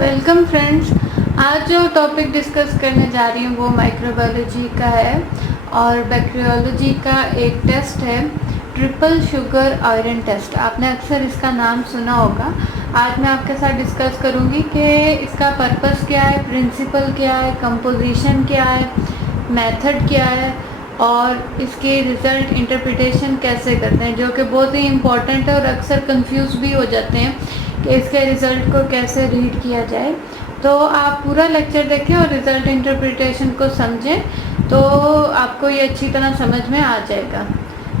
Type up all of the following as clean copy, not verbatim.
Welcome friends. आज जो topic discuss करने जा रही हूँ वो माइक्रोबायोलॉजी का है और बैक्टीरियोलॉजी का एक टेस्ट है ट्रिपल शुगर आयरन टेस्ट। आपने अक्सर इसका नाम सुना होगा। आज मैं आपके साथ डिस्कस करूँगी कि इसका पर्पस क्या है, प्रिंसिपल क्या है, कंपोजिशन क्या है, मेथड क्या है और इसके रिज़ल्ट इंटरप्रिटेशन कैसे करते हैं, जो कि बहुत ही इम्पॉर्टेंट है और अक्सर कंफ्यूज भी हो जाते हैं कि इसके रिज़ल्ट को कैसे रीड किया जाए। तो आप पूरा लेक्चर देखें और रिज़ल्ट इंटरप्रिटेशन को समझें तो आपको ये अच्छी तरह समझ में आ जाएगा।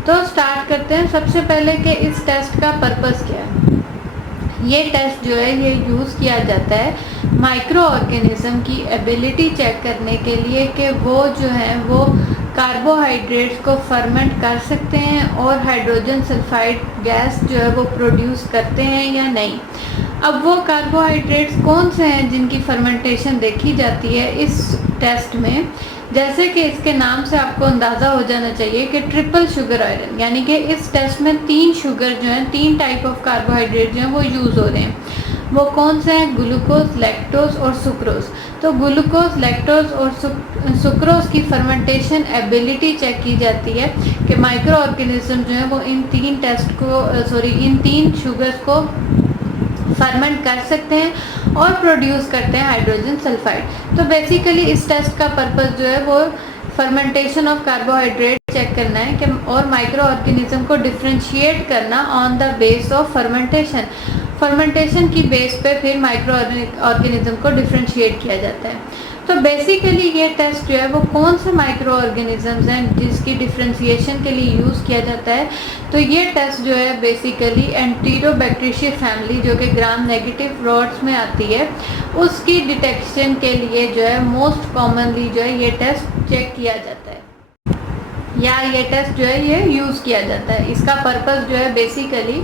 तो स्टार्ट करते हैं। सबसे पहले कि इस टेस्ट का पर्पस क्या है। ये टेस्ट जो है ये यूज़ किया जाता है माइक्रो ऑर्गेनिज्म की एबिलिटी चेक करने के लिए कि वो जो है वो कार्बोहाइड्रेट्स को फर्मेंट कर सकते हैं और हाइड्रोजन सल्फाइड गैस जो है वो प्रोड्यूस करते हैं या नहीं। अब वो कार्बोहाइड्रेट्स कौन से हैं जिनकी फर्मेंटेशन देखी जाती है इस टेस्ट में। जैसे कि इसके नाम से आपको अंदाज़ा हो जाना चाहिए कि ट्रिपल शुगर आयरन, यानी कि इस टेस्ट में 3 शुगर जो हैं, 3 टाइप ऑफ कार्बोहाइड्रेट जो हैं वो यूज़ हो रहे हैं। वो कौन से हैं? ग्लूकोज, लैक्टोज और सुक्रोज। तो ग्लूकोज, लैक्टोज और सुक्रोज की फर्मेंटेशन एबिलिटी चेक की जाती है कि माइक्रो ऑर्गेनिज्म जो है वो इन 3 शुगर्स को फर्मेंट कर सकते हैं और प्रोड्यूस करते हैं हाइड्रोजन सल्फाइड। तो बेसिकली इस टेस्ट का पर्पस जो है वो फर्मेंटेशन ऑफ कार्बोहाइड्रेट चेक करना है कि और माइक्रो ऑर्गेनिज्म को डिफ्रेंशिएट करना on the base of fermentation की बेस पे फिर माइक्रो ऑर्गेनिज्म को डिफ्रेंशिएट किया जाता है। तो बेसिकली ये टेस्ट जो है वो कौन से माइक्रो ऑर्गेनिजम्स हैं जिसकी डिफ्रेंशिएशन के लिए यूज़ किया जाता है। तो ये टेस्ट जो है बेसिकली एंटीरोबैक्टीरियशी फैमिली जो कि ग्राम नेगेटिव रॉड्स में आती है उसकी डिटेक्शन के लिए जो है मोस्ट कॉमनली जो है ये टेस्ट चेक किया जाता है या ये टेस्ट जो है ये यूज़ किया जाता है। इसका पर्पस जो है बेसिकली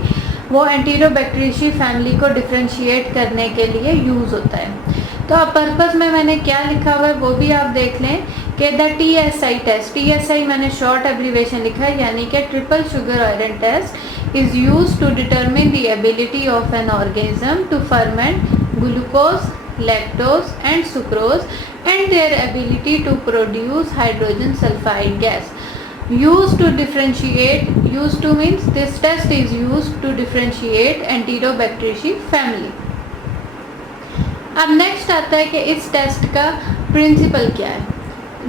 वो एंटीरोबैक्टीरियशी फैमिली को डिफ्रेंशिएट करने के लिए यूज़ होता है। तो अब पर्पस में मैंने क्या लिखा हुआ है वो भी आप देख लें कि द TSI टेस्ट, TSI मैंने शॉर्ट एब्रीवेशन लिखा है, यानी कि triple sugar iron test is use to determine the ability of an organism to ferment glucose, lactose and sucrose and their ability to produce hydrogen sulfide gas. Used to means this test is used to differentiate Enterobacteriaceae family. अब next आता है कि इस test का principal क्या है।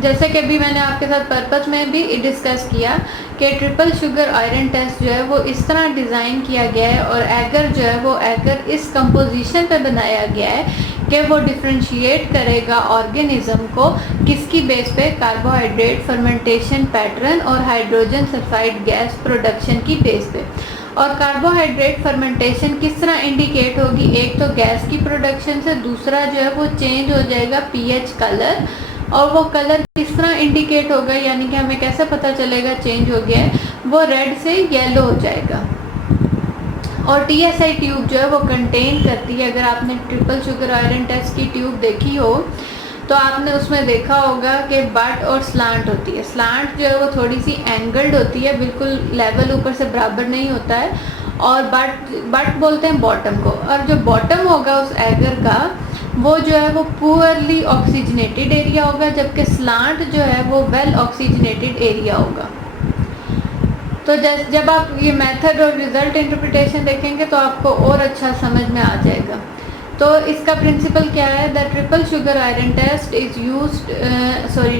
जैसे कि अभी मैंने आपके साथ पर्पस में भी डिस्कस किया कि ट्रिपल शुगर आयरन टेस्ट जो है वो इस तरह डिज़ाइन किया गया है और एगर जो है वो एगर इस कंपोजिशन पे बनाया गया है कि वो डिफ्रेंशिएट करेगा ऑर्गेनिज्म को किसकी बेस पे, कार्बोहाइड्रेट फर्मेंटेशन पैटर्न और हाइड्रोजन सल्फाइड गैस प्रोडक्शन की बेस पे। और कार्बोहाइड्रेट फर्मेंटेशन किस तरह इंडिकेट होगी, एक तो गैस की प्रोडक्शन से, दूसरा जो है वो चेंज हो जाएगा pH कलर, और वो कलर किस तरह इंडिकेट होगा, यानी कि हमें कैसे पता चलेगा चेंज हो गया है, वो रेड से येलो हो जाएगा। और TSI ट्यूब जो है वो कंटेन करती है, अगर आपने ट्रिपल शुगर आयरन टेस्ट की ट्यूब देखी हो तो आपने उसमें देखा होगा कि बट और स्लांट होती है। स्लांट जो है वो थोड़ी सी एंगल्ड होती है, बिल्कुल लेवल ऊपर से बराबर नहीं होता है, और बट बोलते हैं बॉटम को। और जो बॉटम होगा उस एगर का वो जो है वो पुअरली ऑक्सीजनेटेड एरिया होगा, जबकि स्लांट जो है वो वेल ऑक्सीजनेटेड एरिया होगा। तो जब आप ये मेथड और रिजल्ट इंटरप्रिटेशन देखेंगे तो आपको और अच्छा समझ में आ जाएगा। तो इसका प्रिंसिपल क्या है? The triple sugar iron test is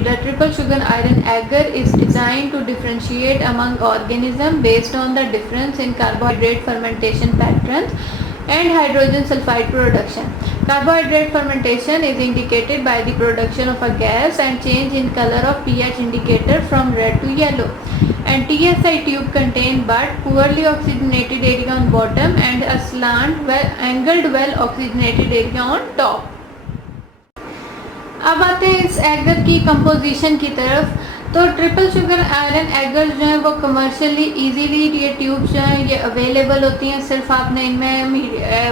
the triple sugar iron agar is design to differentiate among organism based on the difference in carbohydrate fermentation patterns and hydrogen sulfide production. Carbohydrate fermentation is indicated by the production of a gas and change in color of pH indicator from red to yellow. And TSI tube contain but poorly oxygenated area on bottom and a slant angled well oxygenated area on top. अब आते हैं इस eager की composition की तरफ। तो triple sugar iron एगर्स जो हैं वो कमर्शियली इजीली ये ट्यूब्स जो हैं ये अवेलेबल होती हैं। सिर्फ आपने इनमें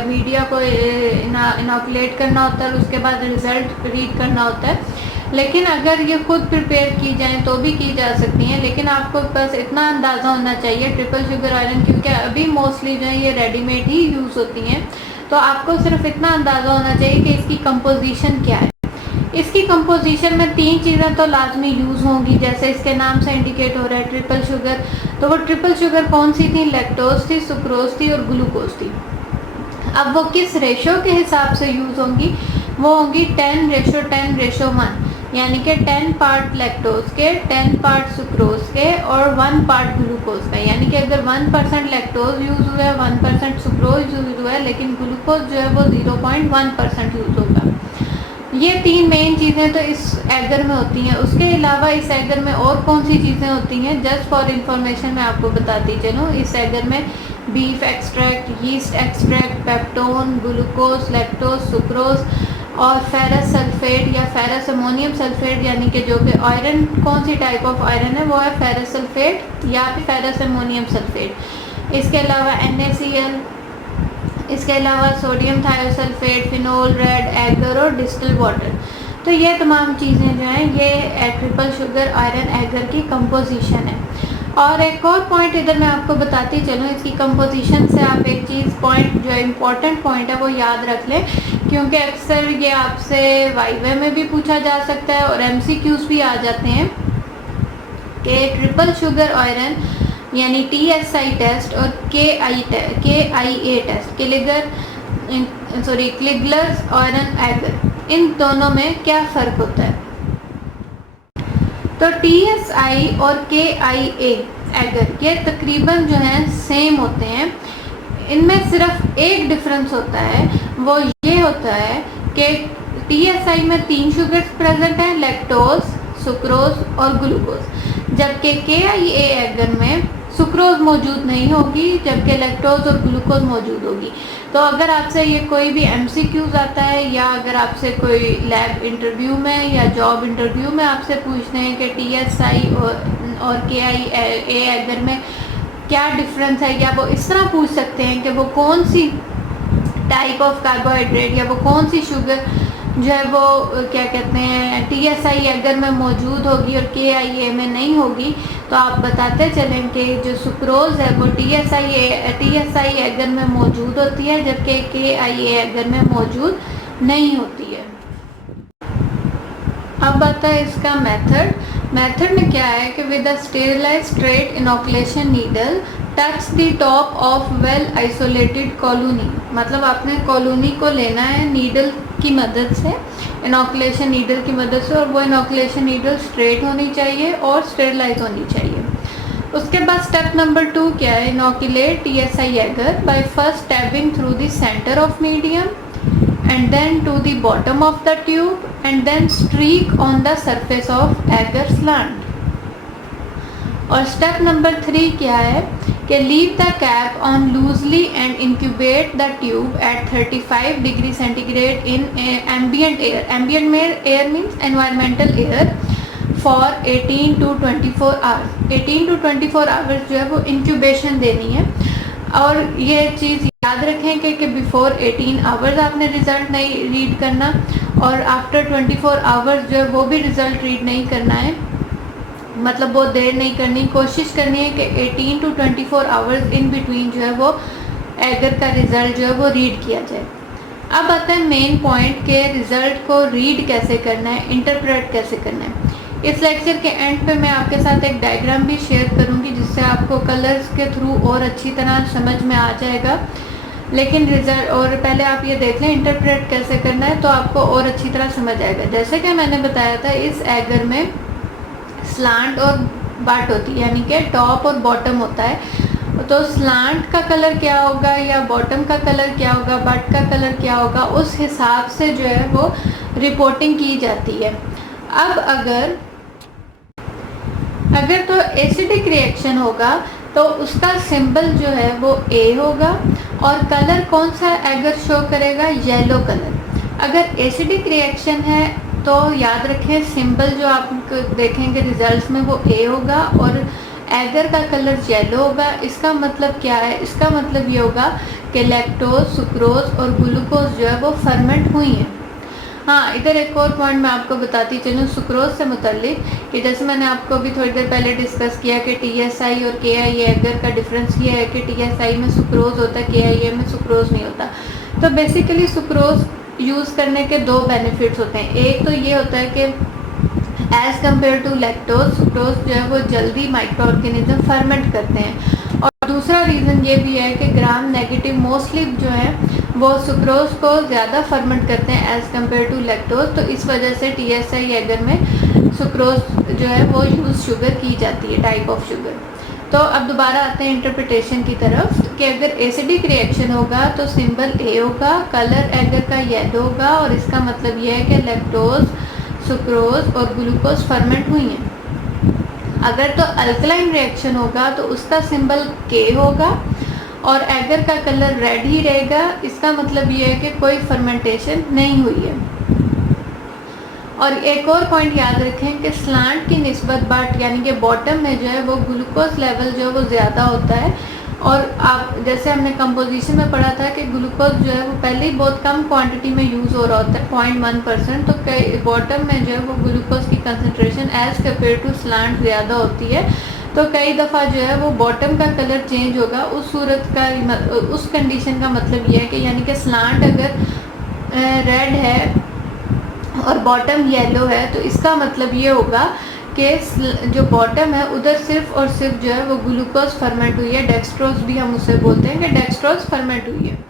मीडिया को इनोकुलेट करना होता है और उसके बाद रिज़ल्ट रीड करना होता है। लेकिन अगर ये खुद प्रिपेयर की जाएँ तो भी की जा सकती हैं, लेकिन आपको बस इतना अंदाज़ा होना चाहिए ट्रिपल शुगर आयरन, क्योंकि अभी मोस्टली जो है ये रेडीमेड ही यूज़ होती हैं। तो आपको सिर्फ इतना अंदाज़ा होना चाहिए कि इसकी कंपोजिशन क्या है। इसकी कंपोजिशन में 3 चीज़ें तो लाजमी यूज़ होंगी, जैसे इसके नाम से इंडिकेट हो रहा है ट्रिपल शुगर। तो वो ट्रिपल शुगर कौन सी थी? लैक्टोज थी, सुक्रोज थी और ग्लूकोज थी। अब वो किस रेशो के हिसाब से यूज़ होंगी? वो होंगी 10:10:1, यानी कि 10 पार्ट लैक्टोज के, 10 पार्ट सुक्रोज के और 1 पार्ट ग्लूकोज का। यानी कि अगर 1% लैक्टोज यूज़ हुआ है, 1% सुक्रोज यूज़ हुआ है, लेकिन ग्लूकोज जो है वो 0.1% यूज़ होगा। ये 3 मेन चीज़ें तो इस एगर में होती हैं। उसके अलावा इस एगर में और कौन सी चीज़ें होती हैं, जस्ट फॉर इंफॉर्मेशन मैं आपको बताती चलूँ। इस एगर में beef extract, yeast extract, peptone, glucose, lactose, sucrose और फेरस सल्फेट या फेरस अमोनियम सल्फेट, यानी कि जो कि आयरन, कौन सी टाइप ऑफ आयरन है वो है फेरस सल्फेट या फिर फेरस अमोनियम सल्फेट। इसके अलावा NaCl, इसके अलावा sodium thiosulfate, phenol, red agar और डिस्टिल वाटर। तो ये तमाम चीज़ें जो हैं ये ट्रिपल शुगर आयरन एगर की कंपोजिशन है। और एक और पॉइंट इधर मैं आपको बताती चलूँ, इसकी कंपोजिशन से आप एक चीज़ पॉइंट जो इम्पोर्टेंट पॉइंट है वो याद रख लें, क्योंकि अक्सर ये आपसे वाइवे में भी पूछा जा सकता है और MCQs भी आ जाते हैं कि ट्रिपल शुगर आयरन यानी TSI टेस्ट और KIA टेस्ट, क्लिगलर्स आयरन एगर, इन दोनों में क्या फ़र्क होता है? तो TSI और KIA एगर ये तकरीबन जो हैं सेम होते हैं। इनमें सिर्फ एक डिफरेंस होता है, वो ये होता है कि TSI में 3 शुगर्स प्रेजेंट हैं, लैक्टोज, सुक्रोज और ग्लूकोज, जबकि KIA एगर में सुक्रोज मौजूद नहीं होगी, जबकि लैक्टोज और ग्लूकोज मौजूद होगी। तो अगर आपसे ये कोई भी MCQs आता है या अगर आपसे कोई लैब इंटरव्यू में या जॉब इंटरव्यू में आपसे पूछते हैं कि TSI और KIA एगर में क्या डिफरेंस है, या वो इस तरह पूछ सकते हैं कि वो कौन सी टाइप ऑफ कार्बोहाइड्रेट या वो कौन सी शुगर जो है वो क्या कहते हैं TSI एगर में मौजूद होगी और KIA में नहीं होगी, तो आप बताते चलें कि जो सुक्रोज है वो TSI एगर में मौजूद होती है, जबकि KIA एगर में मौजूद नहीं होती है। अब आता है इसका मेथड में क्या है कि with a sterilised straight inoculation needle touch the top of well isolated colony, मतलब आपने कॉलोनी को लेना है नीडल की मदद से, इनोकुलेशन नीडल की मदद से, और वो इनोकुलेशन नीडल स्ट्रेट होनी चाहिए और स्टेरिलाइज होनी चाहिए। उसके बाद स्टेप नंबर 2 क्या है? Inoculate TSI agar by first stabbing through the centre of medium and then to the bottom of the tube and then streak on the surface of agar slant। और step number 3 क्या है कि leave the cap on loosely and incubate the tube at 35 degree centigrade in ambient air. Ambient में air means environmental air for 18 to 24 hours. 18 to 24 hours जो है वो incubation देनी है। और ये चीज़ याद रखें कि बिफोर 18 आवर्स आपने रिज़ल्ट नहीं रीड करना और आफ्टर 24 आवर्स जो है वो भी रिज़ल्ट रीड नहीं करना है, मतलब बहुत देर नहीं करनी, कोशिश करनी है कि 18 to 24 आवर्स इन बिटवीन जो है वो एगर का रिज़ल्ट जो है वो रीड किया जाए। अब आता है मेन पॉइंट के रिज़ल्ट को रीड कैसे करना है, इंटरप्रेट कैसे करना है। इस लेक्चर के एंड पे मैं आपके साथ एक डायग्राम भी शेयर करूंगी जिससे आपको कलर्स के थ्रू और अच्छी तरह समझ में आ जाएगा। लेकिन रिजल्ट और पहले आप ये देख लें इंटरप्रेट कैसे करना है, तो आपको और अच्छी तरह समझ आएगा। जैसे कि मैंने बताया था, इस एगर में स्लांट और बट होती है, यानी कि टॉप और बॉटम होता है। तो स्लांट का कलर क्या होगा या बॉटम का कलर क्या होगा, बट का कलर क्या होगा, उस हिसाब से जो है वो रिपोर्टिंग की जाती है। अब अगर तो एसिडिक रिएक्शन होगा तो उसका सिंबल जो है वो A होगा और कलर कौन सा एगर शो करेगा, येलो कलर। अगर एसिडिक रिएक्शन है तो याद रखें सिंबल जो आप देखेंगे रिजल्ट्स में वो A होगा और एगर का कलर येलो होगा। इसका मतलब क्या है? इसका मतलब ये होगा कि लैक्टोज, सुक्रोज और ग्लूकोज जो है वो फर्मेंट हुई हैं। हाँ, इधर एक और पॉइंट मैं आपको बताती चलूँ सुक्रोज से मुतल्लिक, कि जैसे मैंने आपको अभी थोड़ी देर पहले डिस्कस किया कि TSI और KIA एगर का डिफरेंस ये है कि TSI में सुक्रोज होता है, KIA में सुक्रोज नहीं होता। तो बेसिकली सुक्रोज यूज़ करने के दो बेनिफिट्स होते हैं। एक तो ये होता है कि as compared to lactose sucrose जो है वो जल्दी माइक्रो ऑर्गेनिज्म फर्मेंट करते हैं। और दूसरा रीज़न ये भी है कि ग्राम नेगेटिव मोस्टली जो है वो सुक्रोज को ज़्यादा फर्मेंट करते हैं एज़ कम्पेयर टू लैक्टोज। तो इस वजह से TSI एगर में सुक्रोज जो है वो यूज़ शुगर की जाती है, टाइप ऑफ शुगर। तो अब दोबारा आते हैं इंटरप्रिटेशन की तरफ कि अगर एसिडिक रिएक्शन होगा तो सिंबल A होगा, कलर एगर का येलो होगा और इसका मतलब ये है कि लैक्टोज, सुक्रोज और ग्लूकोज फर्मेंट हुई हैं। अगर तो अल्कलाइन रिएक्शन होगा तो उसका सिंबल K होगा और एगर का कलर रेड ही रहेगा। इसका मतलब ये है कि कोई फर्मेंटेशन नहीं हुई है। और एक और पॉइंट याद रखें कि स्लांट की निस्बत बाट यानी कि बॉटम में जो है वो ग्लूकोज लेवल जो है वो ज़्यादा होता है। और आप जैसे हमने कंपोजिशन में पढ़ा था कि ग्लूकोज जो है वो पहले ही बहुत कम क्वांटिटी में यूज़ हो रहा होता है, 0.1%। तो कई बॉटम में जो है वो ग्लूकोज की concentration as compared to slant ज़्यादा होती है। तो कई दफ़ा जो है वो बॉटम का कलर चेंज होगा। उस सूरत का उस कंडीशन का मतलब ये है कि यानी कि स्लांट अगर रेड है और बॉटम येलो है तो इसका मतलब ये होगा कि जो बॉटम है उधर सिर्फ और सिर्फ जो है वो ग्लूकोज फर्मेंट हुई है। डेक्सट्रोज भी हम उसे बोलते हैं कि डेक्सट्रोज फर्मेंट हुई है।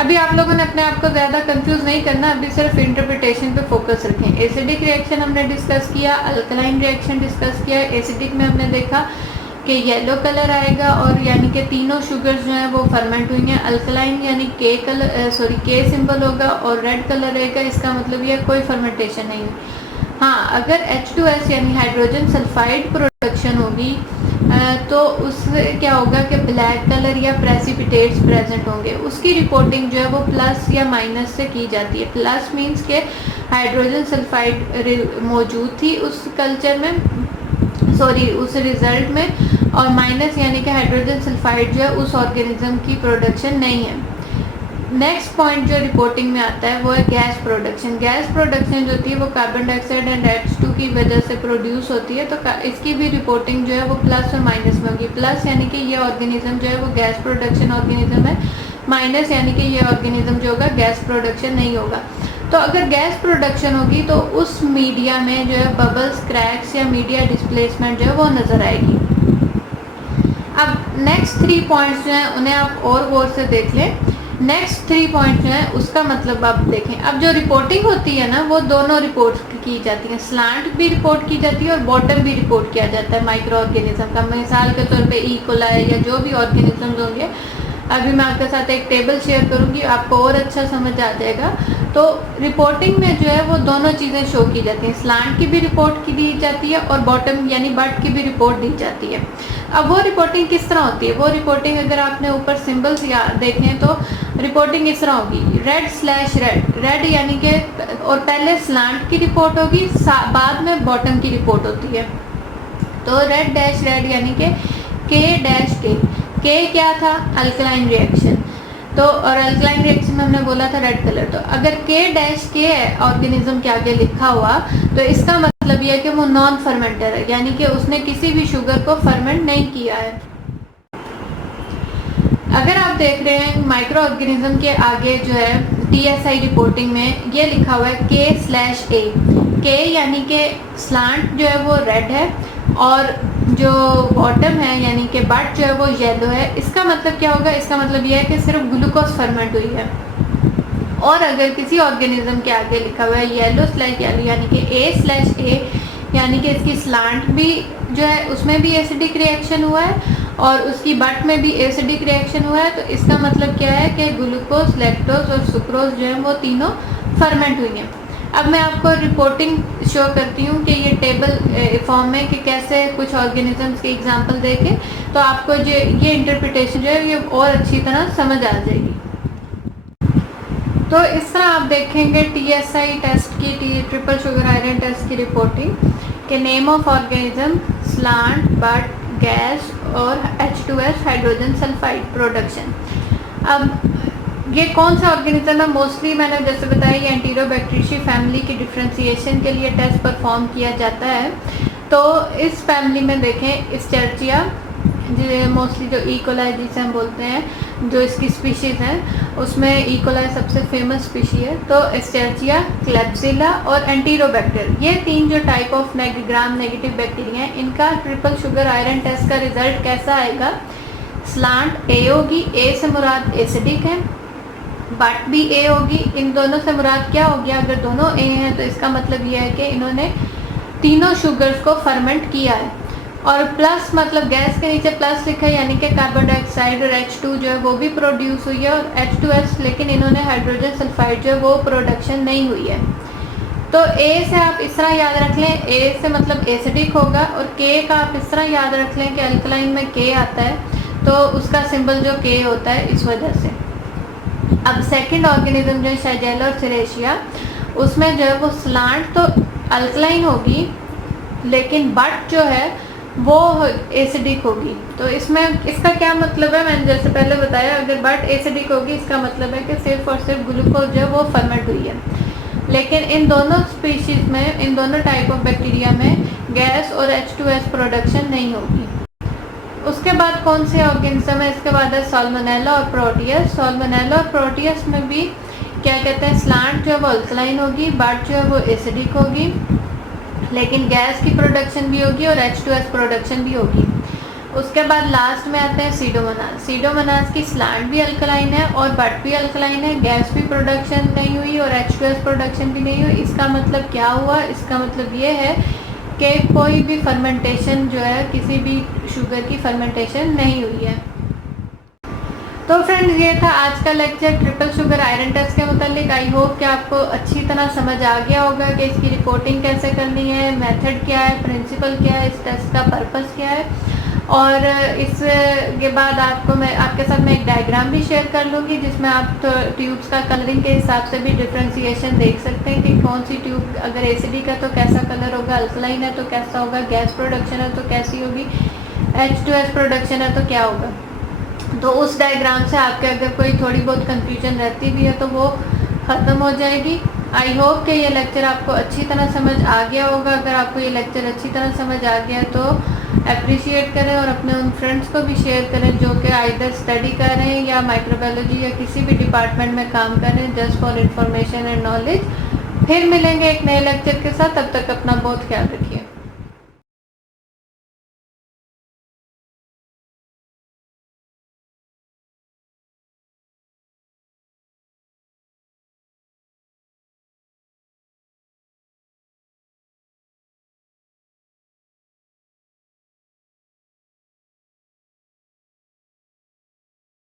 अभी आप लोगों ने अपने आप को ज़्यादा कंफ्यूज नहीं करना, अभी सिर्फ इंटरप्रिटेशन पे फोकस रखें। एसिडिक रिएक्शन हमने डिस्कस किया, अल्कलाइन रिएक्शन डिस्कस किया। एसिडिक में हमने देखा कि येलो कलर आएगा और यानी कि तीनों शुगर्स जो हैं वो फर्मेंट हुई हैं। अल्कलाइन यानी के सिंबल होगा और रेड कलर रहेगा। इसका मतलब ये कोई फर्मेंटेशन नहीं हुई। हाँ, अगर H2S यानी हाइड्रोजन सल्फाइड प्रोडक्शन होगी तो उससे क्या होगा कि ब्लैक कलर या प्रेसिपिटेट्स प्रेजेंट होंगे। उसकी रिपोर्टिंग जो है वो प्लस या माइनस से की जाती है। प्लस मीन्स के हाइड्रोजन सल्फाइड मौजूद थी उस कल्चर में, उस रिजल्ट में, और माइनस यानी कि हाइड्रोजन सल्फाइड जो है उस ऑर्गेनिज्म की प्रोडक्शन नहीं है। नेक्स्ट पॉइंट जो रिपोर्टिंग में आता है वो है गैस प्रोडक्शन। गैस प्रोडक्शन जो होती है वो कार्बन डाइऑक्साइड एंड H2 की वजह से प्रोड्यूस होती है। तो इसकी भी रिपोर्टिंग जो है वो प्लस और माइनस में होगी। प्लस यानी कि ये ऑर्गेनिज्म जो है वो गैस प्रोडक्शन ऑर्गेनिज्म है, माइनस यानी कि ये ऑर्गेनिज्म जो होगा गैस प्रोडक्शन नहीं होगा। तो अगर गैस प्रोडक्शन होगी तो उस मीडिया में जो है बबल्स, क्रैक्स या मीडिया डिस्प्लेसमेंट जो है वो नज़र आएगी। अब नेक्स्ट 3 पॉइंट्स जो हैं उन्हें आप और गौर से देख लें। नेक्स्ट 3 पॉइंट जो है उसका मतलब आप देखें। अब जो रिपोर्टिंग होती है ना वो दोनों रिपोर्ट की जाती है, स्लांट भी रिपोर्ट की जाती है और बॉटम भी रिपोर्ट किया जाता है माइक्रो ऑर्गेनिज्म का। मिसाल के तौर पे ई कोलाई या जो भी ऑर्गेनिज्म होंगे, अभी मैं आपके साथ एक टेबल शेयर करूंगी, आपको और अच्छा समझ आ जाएगा। तो रिपोर्टिंग में जो है वो दोनों चीज़ें शो की जाती हैं, स्लांट की भी रिपोर्ट की दी जाती है और बॉटम यानी बट की भी रिपोर्ट दी जाती है। अब वो रिपोर्टिंग किस तरह होती है? वो रिपोर्टिंग अगर आपने ऊपर सिंबल्स देखें तो रिपोर्टिंग इस तरह होगी, रेड/रेड। रेड यानी कि और पहले स्लांट की रिपोर्ट होगी, बाद में बॉटम की रिपोर्ट होती है। तो रेड यानी कि K क्या था? Alkaline reaction. तो और अल्कलाइन रिएक्शन में हमने बोला था रेड कलर। तो अगर K ऑर्गेनिज्म के आगे लिखा हुआ तो इसका मतलब यह है कि वो नॉन फर्मेंटर है, यानी कि उसने किसी भी शुगर को फर्मेंट नहीं किया है। अगर आप देख रहे हैं माइक्रो ऑर्गेनिज्म के आगे जो है TSI रिपोर्टिंग में ये लिखा हुआ है K/A। K यानी कि स्लांट जो है वो रेड है और जो बॉटम है यानी कि बट जो है वो येलो है। इसका मतलब क्या होगा? इसका मतलब यह है कि सिर्फ ग्लूकोज फर्मेंट हुई है। और अगर किसी ऑर्गेनिज्म के आगे लिखा हुआ है येलो/येलो यानी कि A/A यानी कि इसकी स्लांट भी जो है उसमें भी एसिडिक रिएक्शन हुआ है और उसकी बट में भी एसिडिक रिएक्शन हुआ है। तो इसका मतलब क्या है कि ग्लूकोज, लैक्टोज और सुक्रोज जो है वो तीनों फर्मेंट हुई हैं। अब मैं आपको रिपोर्टिंग शो करती हूँ कि ये टेबल फॉर्म में कि कैसे कुछ ऑर्गेनिजम्स के एग्जांपल देके तो आपको जो ये इंटरप्रिटेशन जो है ये और अच्छी तरह समझ आ जाएगी। तो इस तरह आप देखेंगे TSI टेस्ट की, ट्रिपल शुगर आयरन टेस्ट की रिपोर्टिंग के name of organism, slant, but, gas और H2S हाइड्रोजन सल्फाइड प्रोडक्शन। अब ये कौन सा ऑर्गेनिज्म है? मोस्टली मैंने जैसे बताया ये एंटीरोबैक्टीरियेशी फैमिली की डिफ्रेंसिएशन के लिए टेस्ट परफॉर्म किया जाता है। तो इस फैमिली में देखें स्टेरचिया, मोस्टली जो ई कोलाई जिसे हम बोलते हैं, जो इसकी स्पीशीज़ हैं उसमें ई कोलाई सबसे फेमस स्पीशी है। तो एस्चेरिचिया, क्लेब्सिला और एंटीरोबैक्टर, ये 3 जो type of gram negative bacteria हैं, इनका ट्रिपल शुगर आयरन टेस्ट का रिजल्ट कैसा आएगा? स्लांट ए होगी, ए से मुराद एसिडिक है, बट भी ए होगी। इन दोनों से मुराद क्या हो गया? अगर दोनों ए हैं तो इसका मतलब ये है कि इन्होंने तीनों शुगर्स को फर्मेंट किया है। और प्लस मतलब गैस के नीचे प्लस लिखा है, यानी कि कार्बन डाइऑक्साइड और H2 जो है वो भी प्रोड्यूस हुई है, और H2S, लेकिन इन्होंने हाइड्रोजन सल्फाइड जो है वो प्रोडक्शन नहीं हुई है। तो ए से आप इस तरह याद रख लें, ए से मतलब एसिडिक होगा, और के का आप इस तरह याद रख लें कि अल्कलाइन में के आता है, तो उसका सिंबल जो के होता है इस वजह से। अब सेकंड ऑर्गेनिज्म जो है शिगेला और सेरेशिया, उसमें जो है वो स्लांट तो अल्कलाइन होगी, लेकिन बट जो है वो एसिडिक होगी। तो इसमें इसका क्या मतलब है? मैंने जैसे पहले बताया, अगर बट एसिडिक होगी इसका मतलब है कि सिर्फ और सिर्फ ग्लूकोज जो है वो फर्मेंट हुई है। लेकिन इन दोनों स्पीशीज़ में, इन दोनों टाइप ऑफ बैक्टीरिया में गैस और H2S प्रोडक्शन नहीं होगी। उसके बाद कौन से ऑर्गेनिज्म है? इसके बाद है साल्मोनेला और प्रोटियस। साल्मोनेला और प्रोटियस में भी क्या कहते हैं, स्लांट जो है वो अल्कलाइन होगी, बट जो है वो एसिडिक होगी, लेकिन गैस की प्रोडक्शन भी होगी और H2S प्रोडक्शन भी होगी। उसके बाद लास्ट में आते हैं सीडोमोनास। सीडोमोनास की स्लांट भी अल्कलाइन है और बट भी अल्कलाइन है, गैस भी प्रोडक्शन नहीं हुई और H2S प्रोडक्शन भी नहीं हुई। इसका मतलब क्या हुआ? इसका मतलब ये है कि कोई भी फर्मेंटेशन जो है, किसी भी शुगर की फर्मेंटेशन नहीं हुई है। तो फ्रेंड्स, ये था आज का lecture triple sugar iron test के मुतालिक। आई होप कि आपको अच्छी तरह समझ आ गया होगा कि इसकी रिपोर्टिंग कैसे करनी है, मेथड क्या है, प्रिंसिपल क्या है, इस टेस्ट का पर्पस क्या है। और इसके बाद मैं आपके साथ मैं एक डायग्राम भी शेयर कर लूँगी, जिसमें आप ट्यूब्स का कलरिंग के हिसाब से भी डिफ्रेंसिएशन देख सकते हैं कि कौन सी ट्यूब अगर एसिडिक है तो कैसा कलर होगा, अल्कलाइन है तो कैसा होगा, गैस प्रोडक्शन है तो कैसी होगी, H2S प्रोडक्शन है तो क्या होगा। तो उस डायग्राम से आपके अगर कोई थोड़ी बहुत कंफ्यूजन रहती भी है तो वो ख़त्म हो जाएगी। आई होप कि ये लेक्चर आपको अच्छी तरह समझ आ गया होगा। अगर आपको ये लेक्चर अच्छी तरह समझ आ गया तो अप्रिशिएट करें और अपने उन फ्रेंड्स को भी शेयर करें जो कि आइदर स्टडी कर रहे हैं या माइक्रोबायोलॉजी या किसी भी डिपार्टमेंट में काम कर रहे हैं, just for information and knowledge. फिर मिलेंगे एक नए लेक्चर के साथ, तब तक अपना बहुत ख्याल रखें।